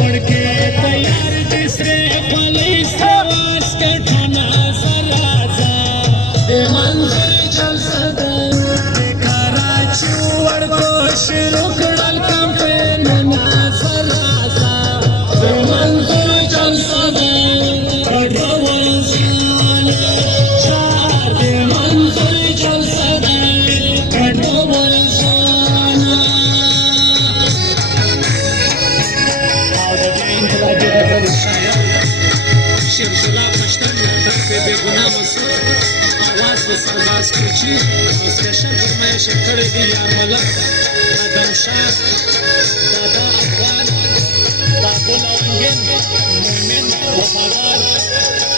वडके तयार तिसरे फलीस वास्के ठाणा सराजा ते मंदिर चल सदा कराची वडको शिरुकडल कंपेन ना सराजा ते मंदिर चल सदा कडवल चार ते मंदिर चल सदा कडवल शेरशुला प्रश्न पे बेगुनाह मसूद आवाज व सरबाज कुची स्पेशल फरमाइश खड़े दी यार मलक आदम शाह दादा अफगान बाबू लवंगन मोमिन वफादार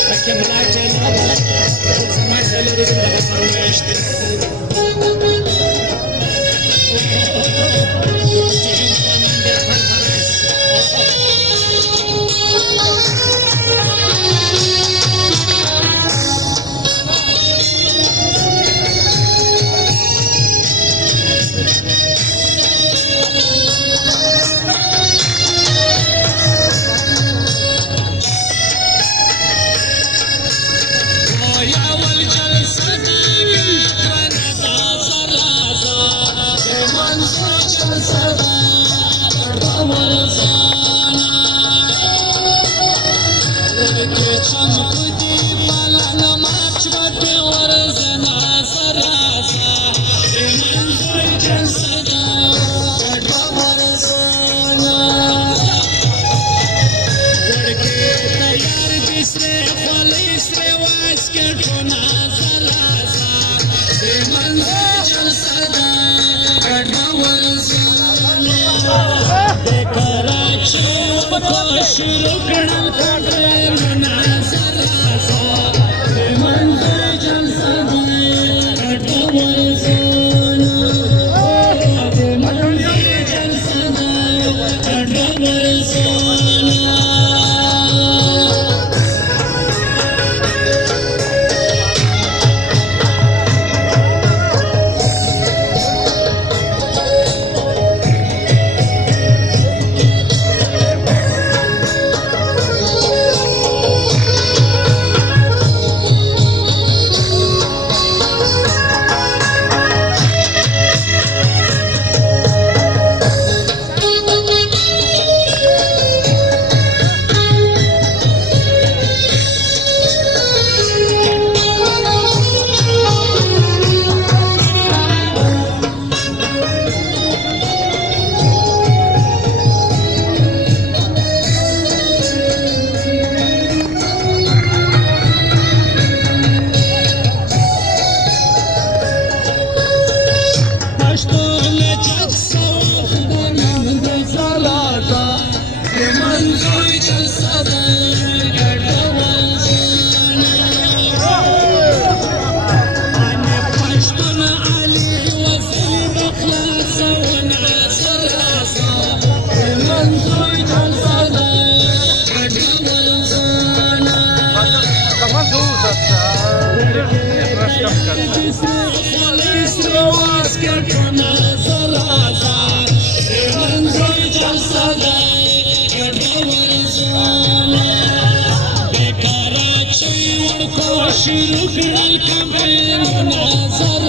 हकीम राजा नाथ समाज चले दी फरमाइश शिरुकडल कंपेन ना सराजा ते मंदिर चल सदा कडवल सोना ते मंदिर चल सदा कडवल सोना शिरुकडल कंपेन ना